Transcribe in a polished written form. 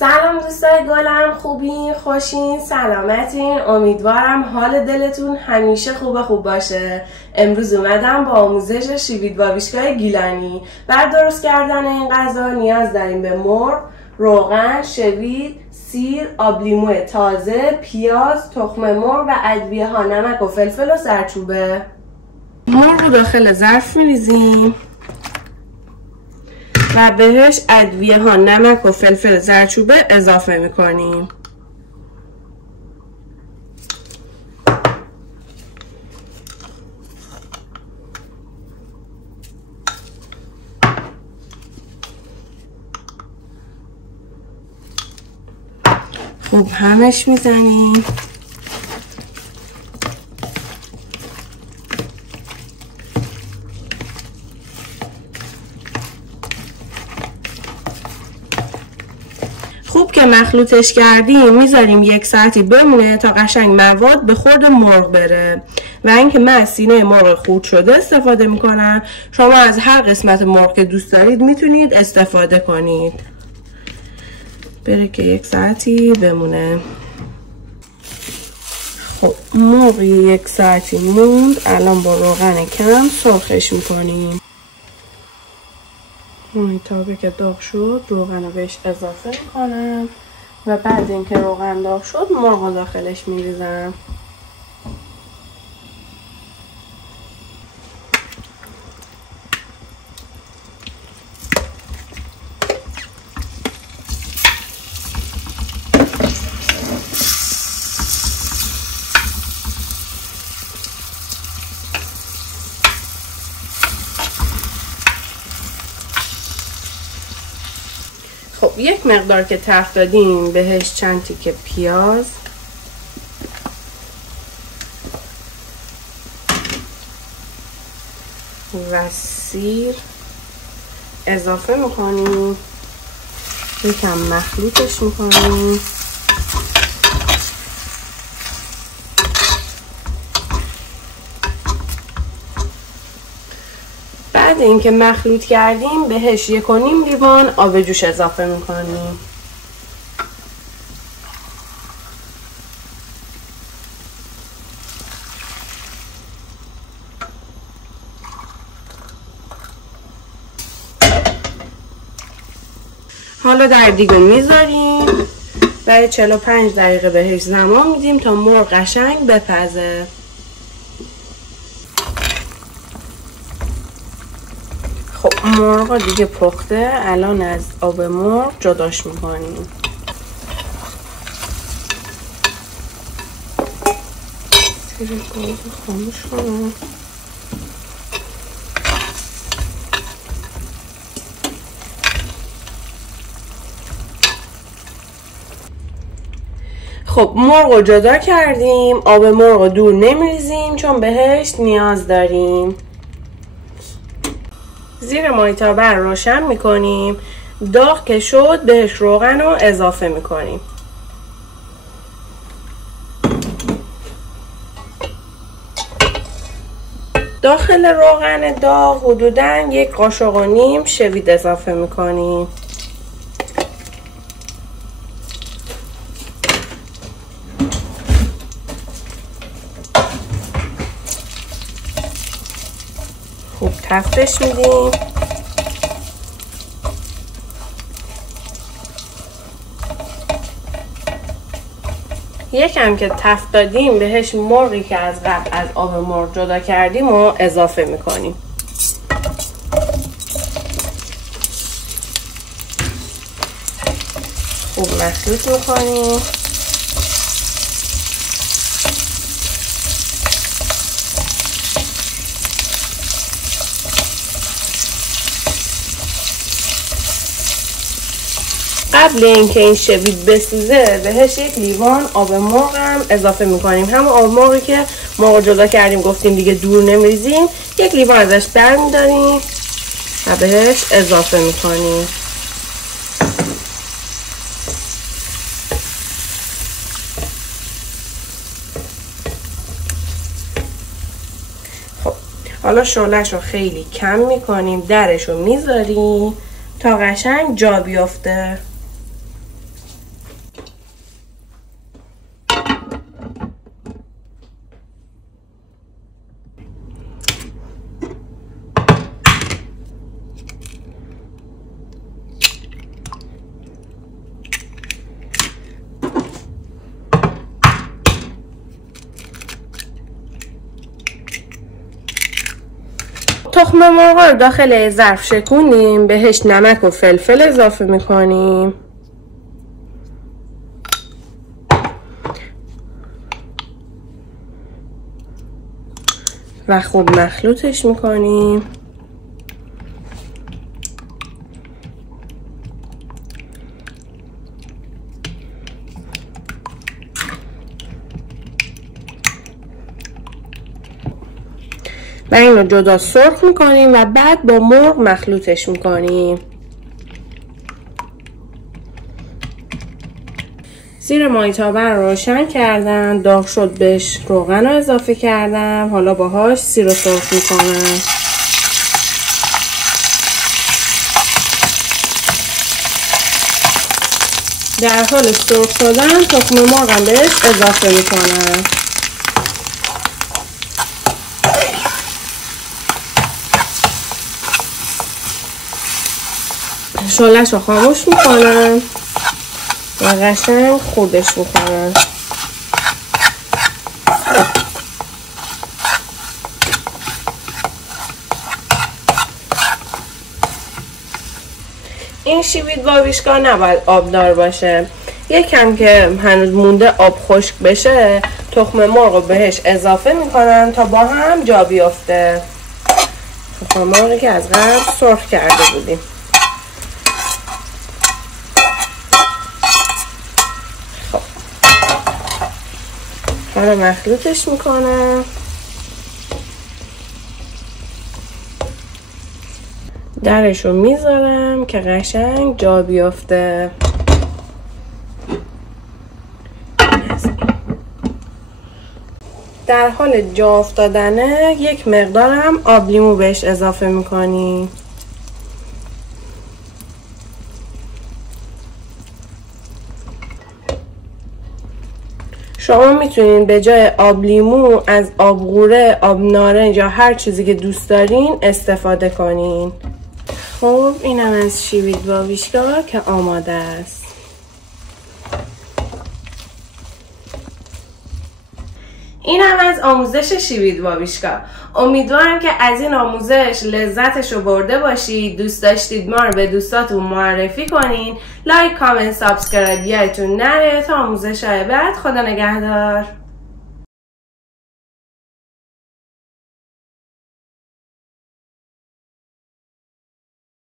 سلام دوستای گلم، خوبین، خوشین، سلامتین. امیدوارم حال دلتون همیشه خوب باشه. امروز اومدم با آموزش شیوید بابیشکای گیلانی. برای درست کردن این غذا نیاز داریم به مرغ، روغن، شوید، سیر، آب لیمو تازه، پیاز، تخم مرغ و ادویه ها، نمک و فلفل و زردچوبه. مرغ رو داخل ظرف میریزیم و بهش ادویه ها، نمک و فلفل زردچوبه اضافه میکنیم. خوب همش میزنیم. خوب که مخلوطش کردیم میذاریم 1 ساعتی بمونه تا قشنگ مواد به خورد مرغ بره. و اینکه من از سینه مرغ خورد شده استفاده میکنم. شما از هر قسمت مرغ که دوست دارید میتونید استفاده کنید. بره که 1 ساعتی بمونه. خب مرغ 1 ساعتی موند. الان با روغن کم سرخش میکنیم. تابه که داغ شد روغن رو بهش اضافه میکنم و بعد اینکه روغن داغ شد مرغ رو داخلش میریزم. خب 1 مقدار که تفت دادیم بهش چند تیکه پیاز و سیر اضافه میکنیم. یکم مخلوطش میکنیم. بعد اینکه مخلوط کردیم بهش 1.5 لیوان آب جوش اضافه میکنیم. حالا در دیگو میذاریم و 45 دقیقه بهش زمان میدیم تا مرغ قشنگ بپزه. خب مرغ دیگه پخته. الان از آب مرغ جداش میکنیم. خاموش کنم. خب مرغ رو جدا کردیم. آب مرغ رو دور نمیریزیم چون بهش نیاز داریم. زیر مایتابه رو روشن میکنیم. داغ که شد بهش روغن رو اضافه میکنیم. داخل روغن داغ حدوداً 1 قاشق و نیم شوید اضافه میکنیم. خوب تفتش میدیم. یکم که تفت دادیم بهش مرغی که از قبل از آب مرغ جدا کردیم و اضافه میکنیم. خوب مخلوط میکنیم. قبل اینکه این شوید بسوزه بهش 1 لیوان آب مرغ هم اضافه میکنیم. همون آب مرغی که مرغ جدا کردیم گفتیم دیگه دور نمیریزیم. 1 لیوان ازش برمیداریم و بهش اضافه میکنیم. خب حالا شعله‌ش رو خیلی کم میکنیم. درش رو میذاریم تا قشنگ جا بیفته. تخم مرغ رو داخل ظرف شکونیم، بهش نمک و فلفل اضافه میکنیم. و خوب مخلوطش میکنیم. و این رو جدا سرخ میکنیم و بعد با مرغ مخلوطش میکنیم. زیر مایتابه رو روشن کردم، داغ شد، بهش روغن رو اضافه کردم. حالا باهاش سیر رو سرخ میکنم. در حال سرخ شدن تخم مرغم بهش اضافه میکنم. شعله‌اش رو خاموش میکنم و قشنگ خردش میکنم. این شیوید بابیشکا نباید آبدار باشه. یکم که هنوز مونده آب خشک بشه تخم مرغ رو بهش اضافه میکنم تا با هم جا بیفته. تخم مرغی که از قبل سرخ کرده بودیم. حالا مخلوطش میکنم. درش رو میذارم که قشنگ جا بیافته. در حال جا افتادنه یک مقدار هم آب لیمو بهش اضافه میکنیم. شما میتونین به جای آب لیمو از آب غوره، آب نارنج یا هر چیزی که دوست دارین استفاده کنین. خب اینم از شیوید بابیشکا که آماده است. اینم از آموزش شیوید بابیشکا. امیدوارم که از این آموزش لذتش رو برده باشید. دوست داشتید ما رو به دوستاتون معرفی کنین. لایک، کامنت، سابسکرایب یادتون نره. تا آموزش های بعد، خدا نگهدار.